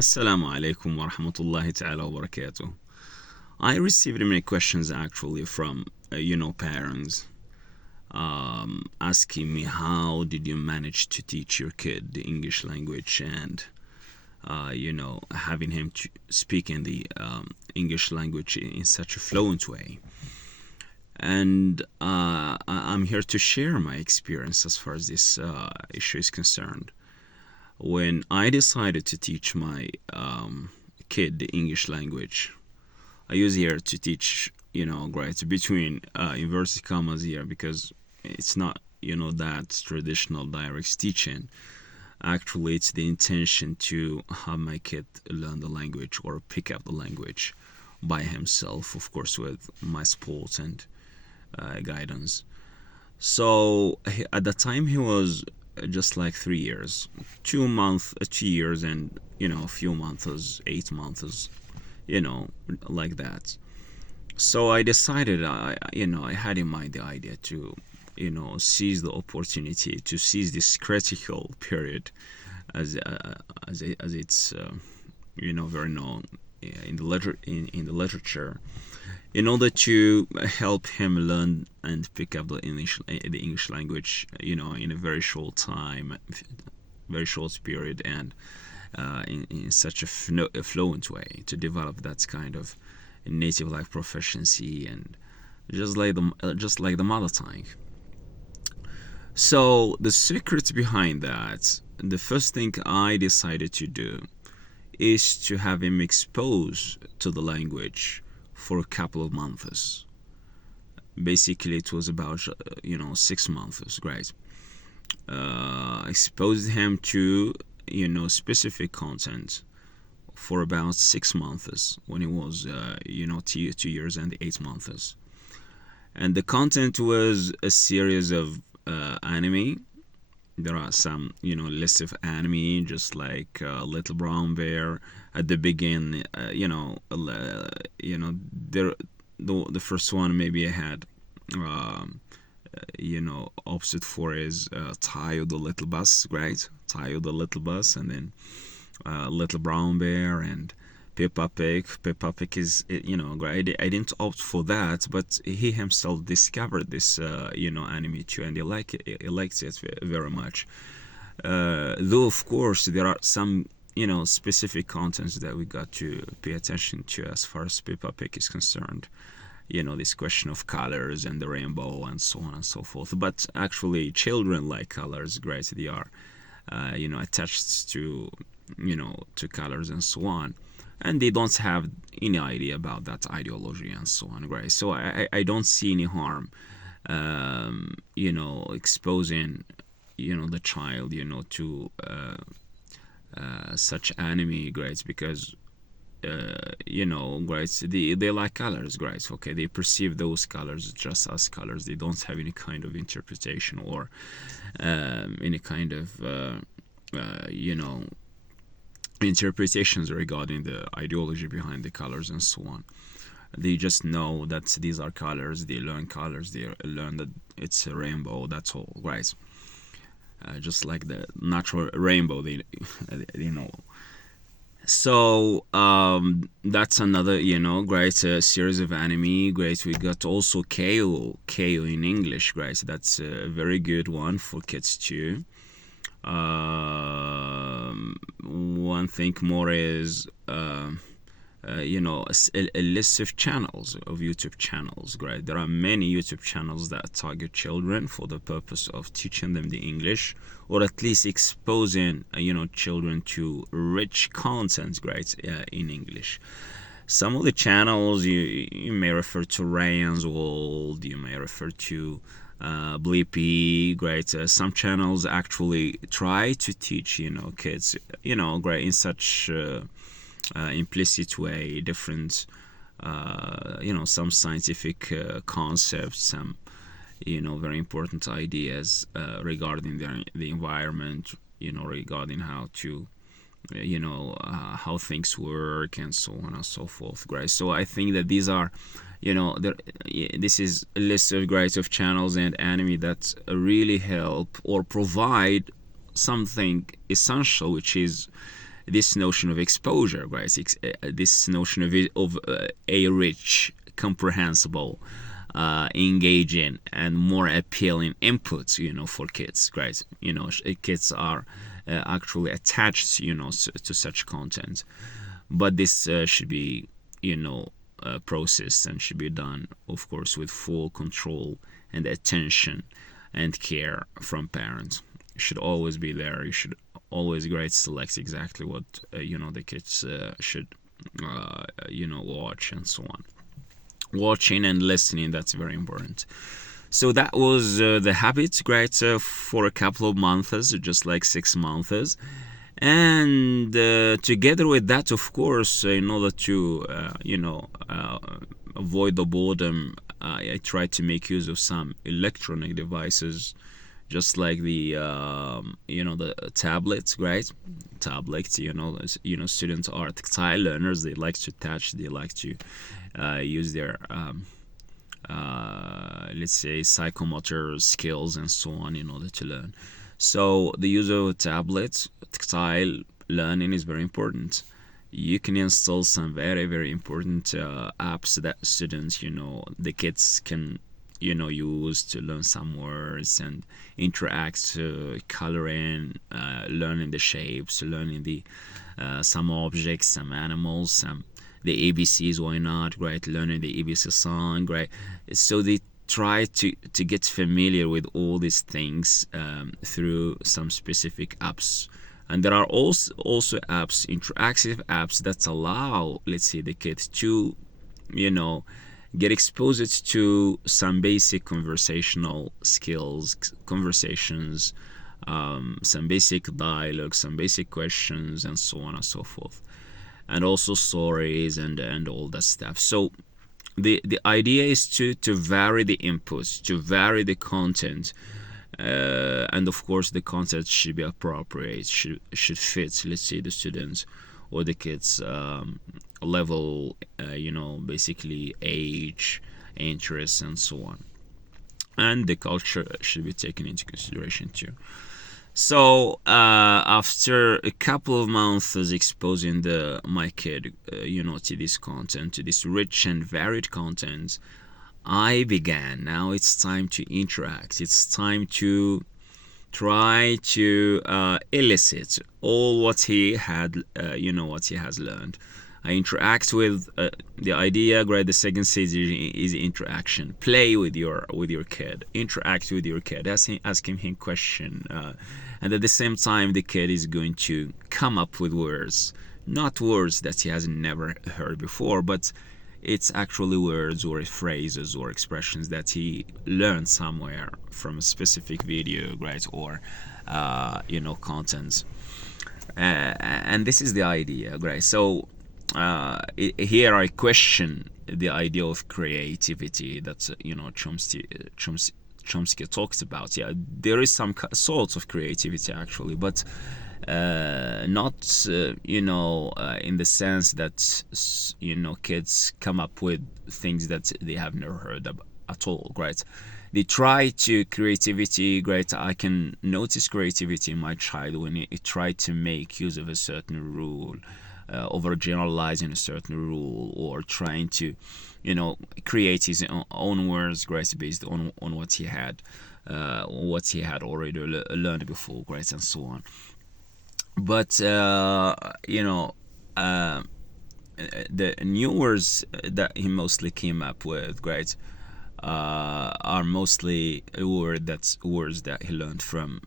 Assalamu alaikum wa rahmatullahi ta'ala wa barakatuh. I received many questions actually from parents asking me how did you manage to teach your kid the English language and having him speak in the English language in such a fluent way. And I'm here to share my experience as far as this issue is concerned. When I decided to teach my kid the English language, I use here to teach, right, between inverted commas here, because it's not, that traditional direct teaching. Actually, it's the intention to have my kid learn the language or pick up the language by himself, of course, with my support and guidance. So at the time he was just like 3 years, 2 years, and a few months, 8 months, like that. So I decided, I had in mind the idea to, seize the opportunity to seize this critical period, as it's, very known in the literature, in order to help him learn and pick up the English language, in a very short time, very short period, and in such a fluent way, to develop that kind of native like proficiency, and just like the mother tongue. So the secret behind that, the first thing I decided to do is to have him exposed to the language for a couple of months. Basically, it was about 6 months, right? Exposed him to specific content for about 6 months when he was 2 years and 8 months, and the content was a series of anime. There are some list of anime, just like Little Brown Bear at the beginning. There, the first one maybe I had opposite for is Tayo the Little Bus, right? Tayo the Little Bus, and then Little Brown Bear and Peppa Pig. Peppa Pig is, great. I didn't opt for that, but he himself discovered this, anime too, and he liked it very much. Though, of course, there are some, specific contents that we got to pay attention to as far as Peppa Pig is concerned. This question of colors and the rainbow and so on and so forth. But actually, children like colors, great. They are, attached to, to colors and so on. And they don't have any idea about that ideology and so on, right? So I don't see any harm, exposing, the child, to such anime, right? Because right, they like colors, right? Okay, they perceive those colors just as colors. They don't have any kind of interpretation or any kind of interpretations regarding the ideology behind the colors and so on. They just know that these are colors. They learn colors. They learn that it's a rainbow. That's all, right? Just like the natural rainbow, they know. So that's another great series of anime. Great. We got also KO in English, right? That's a very good one for kids too. One thing more is a list of channels, of YouTube channels, right? There are many YouTube channels that target children for the purpose of teaching them the English, or at least exposing children to rich content, right, in English. Some of the channels you may refer to Ryan's World, you may refer to Bleepy, great. Some channels actually try to teach kids great, in such implicit way, different some scientific concepts, some very important ideas regarding the environment, regarding how to how things work and so on and so forth, right? So I think that these are this is a list of great of channels and anime that really help or provide something essential, which is this notion of exposure, right? This notion of a rich, comprehensible, engaging, and more appealing inputs, for kids, right? Kids are actually attached, to such content, but this should be, processed and should be done, of course, with full control and attention and care from parents. It should always be there. You should always select exactly what the kids should watch and so on. Watching and listening, that's very important. So that was the habit, for a couple of months, just like 6 months. And together with that, of course, in order to avoid the boredom, I try to make use of some electronic devices, just like the tablets, right? Tablets, students are tactile learners. They like to touch. They like to use their let's say psychomotor skills and so on in order to learn. So the use of tablets, tactile learning, is very important. You can install some very, very important apps that students, the kids can use to learn some words and interact, coloring, learning the shapes, learning the some objects, some animals, some the ABCs, why not, right? Learning the ABC song, right? So they try to get familiar with all these things through some specific apps. And there are also apps, interactive apps, that allow, let's say, the kids to get exposed to some basic conversational skills, conversations, some basic dialogue, some basic questions, and so on and so forth, and also stories and all that stuff. So the idea is to vary the inputs, to vary the content, and of course the content should be appropriate, should fit, let's say, the students or the kids level, basically age, interests, and so on. And the culture should be taken into consideration too. So after a couple of months exposing my kid, to this content, to this rich and varied content, I began. Now it's time to interact. It's time to try to elicit all what he had, what he has learned. I interact with the idea. Great. The second stage is interaction. Play with your kid. Interact with your kid. Asking him question, and at the same time, the kid is going to come up with words, not words that he has never heard before, but it's actually words or phrases or expressions that he learned somewhere from a specific video, right, or contents. And this is the idea, right? So here I question the idea of creativity that Chomsky talks about. Yeah, there is some sorts of creativity actually, but not in the sense that kids come up with things that they have never heard of at all, right? They try to creativity, right? I can notice creativity in my child when he try to make use of a certain rule, overgeneralizing a certain rule, or trying to create his own words, right, based on what he had already learned before, right, and so on. But the new words that he mostly came up with, right, are mostly words that he learned from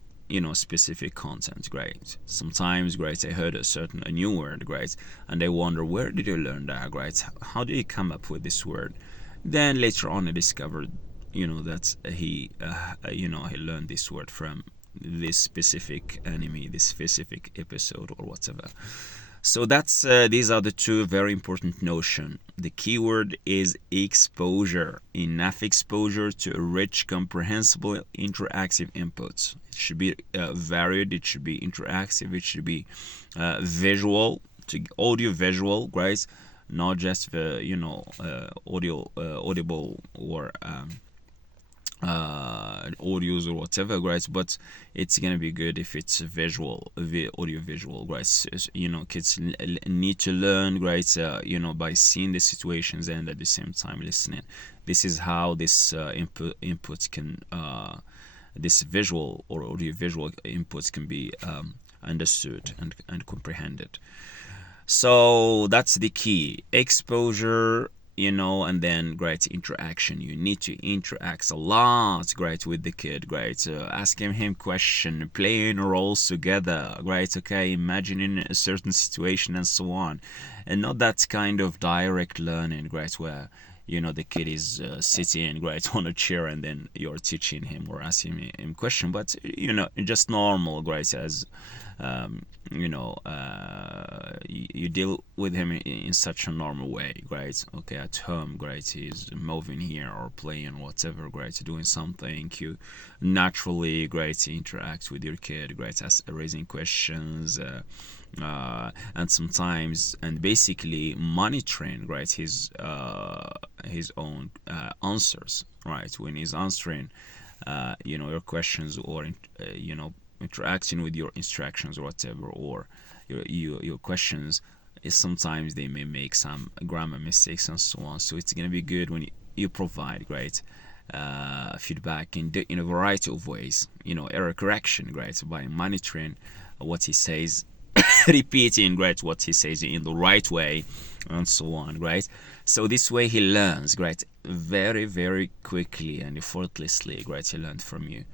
specific content, right? Sometimes, right, I heard a new word, right, and I wonder, where did you learn that, right? How did you come up with this word? Then later on I discovered that he learned this word from this specific anime, this specific episode, or whatever. So that's these are the two very important notions. The keyword is exposure. Enough exposure to rich, comprehensible, interactive inputs. It should be varied. It should be interactive. It should be visual, audio visual, right? Not just audio, audible, or audios or whatever, right? But it's gonna be good if it's visual, audio visual, right? You know, kids need to learn, right? You know, by seeing the situations and at the same time listening. This is how this input can this visual or audio visual inputs can be understood and comprehended. So that's the key: exposure, you know, and then great interaction. You need to interact a lot, great, with the kid, great, asking him question, playing roles together, great, okay, imagining a certain situation and so on, and not that kind of direct learning, great, where you know the kid is sitting great on a chair and then you're teaching him or asking him question, but you know, just normal, great, as you know, you deal with him in such a normal way, right? Okay, at home, great, he's moving here or playing whatever, great, doing something. You naturally, great, interact with your kid, great, as raising questions, and sometimes, and basically monitoring, right, his own answers, right, when he's answering you know, your questions, or you know, interacting with your instructions or whatever, or your questions, is sometimes they may make some grammar mistakes and so on. So it's gonna be good when you provide great feedback in a variety of ways. You know, error correction, great, by monitoring what he says, repeating, great, what he says in the right way, and so on, right? So this way he learns, great, very very quickly and effortlessly, great. He learned from you.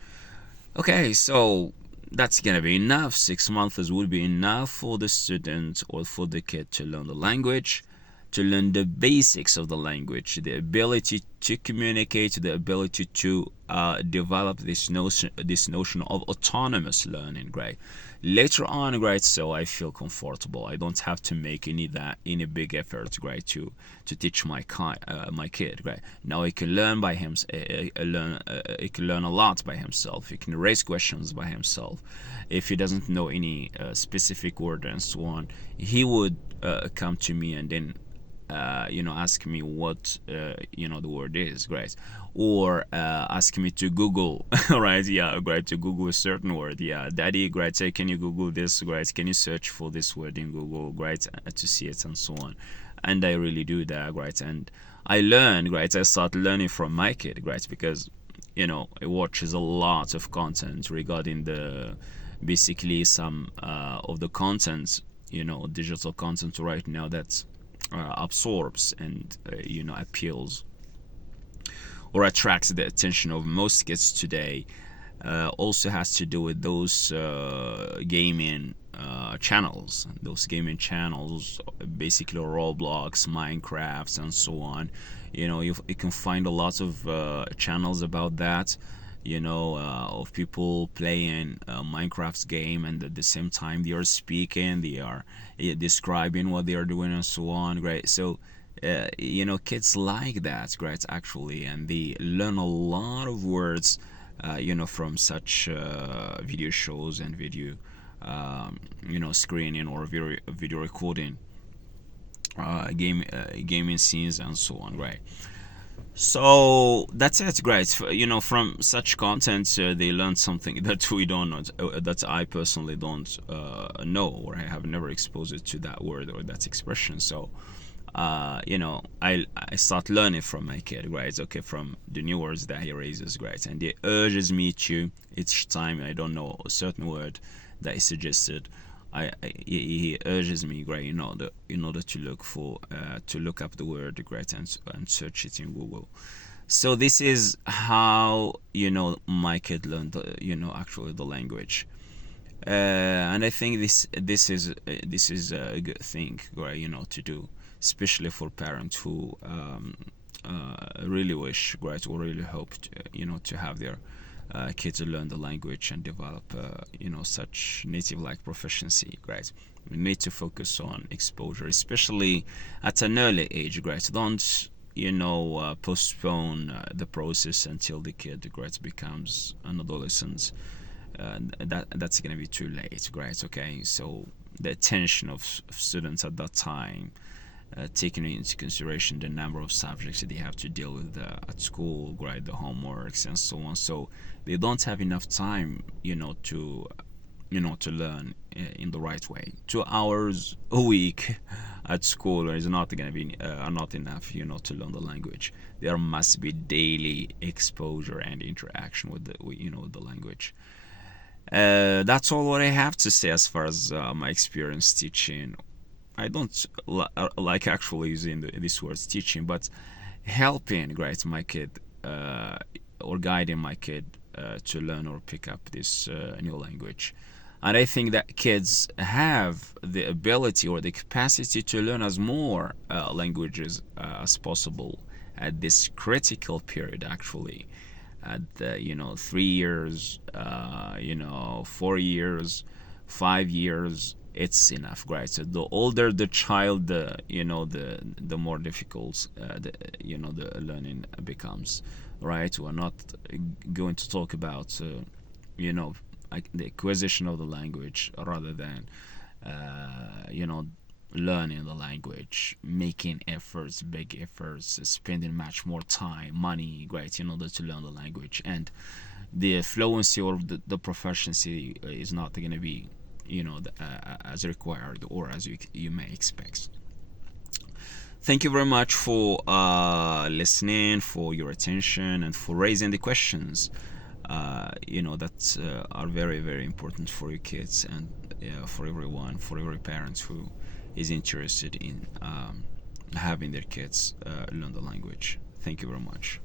Okay, so that's gonna be enough. 6 months will be enough for the student or for the kid to learn the language, to learn the basics of the language, the ability to communicate, the ability to develop this notion of autonomous learning, right? Later on, right? So I feel comfortable. I don't have to make any big effort, right? To teach my kid, right? Now he can learn by him, he can learn a lot by himself. He can raise questions by himself. If he doesn't know any specific word and so on, he would come to me and then you know, ask me what you know, the word is, great, or ask me to Google, right? Yeah, great, to Google a certain word. Yeah, daddy, great, say, can you Google this, great, can you search for this word in Google, great, to see it and so on. And I really do that, right? And I learn, great, I start learning from my kid, great, because you know, he watches a lot of content regarding the basically some of the content, you know, digital content right now that's absorbs and you know, appeals or attracts the attention of most kids today, also has to do with those gaming channels. Those gaming channels, basically Roblox, Minecraft, and so on. You know, you can find a lot of channels about that. You know, of people playing Minecraft's game, and at the same time they are speaking, they are describing what they are doing and so on. Great. So you know, kids like that, great, actually, and they learn a lot of words you know, from such video shows and video you know, screening or video recording gaming scenes and so on, right? So that's it, great. You know, from such content they learn something that we don't know, that I personally don't know, or I have never exposed it to that word or that expression. So you know, I start learning from my kid, right? Okay, from the new words that he raises, great, and he urges me to, each time I don't know a certain word that he suggested, he urges me, great, in order to look up the word, great, and search it in Google. So this is how, you know, my kid learned you know, actually the language. And I think this is a good thing, right, you know, to do, especially for parents who really wish, right, or really hope to, you know, to have their kids learn the language and develop you know, such native like proficiency, right? We need to focus on exposure, especially at an early age, right? Don't, you know, postpone the process until the kid, right, becomes an adolescent. That's gonna be too late, right? Okay, so the attention of students at that time taking into consideration the number of subjects that they have to deal with at school, grade the homeworks and so on. So they don't have enough time, to learn in the right way. 2 hours a week at school is not going to be not enough, to learn the language. There must be daily exposure and interaction with the language. That's all what I have to say as far as my experience teaching. I don't like actually using this word teaching, but helping, right, my kid or guiding my kid to learn or pick up this new language. And I think that kids have the ability or the capacity to learn as more languages as possible at this critical period, actually. At 3 years, 4 years, 5 years, it's enough, right? So the older the child, the more difficult the learning becomes, right? We're not going to talk about like the acquisition of the language rather than learning the language, making efforts, big efforts, spending much more time, money, right, in order to learn the language. And the fluency or the proficiency is not going to be as required or as you may expect. Thank you very much for listening, for your attention, and for raising the questions that are very, very important for your kids and for everyone, for every parent who is interested in having their kids learn the language. Thank you very much.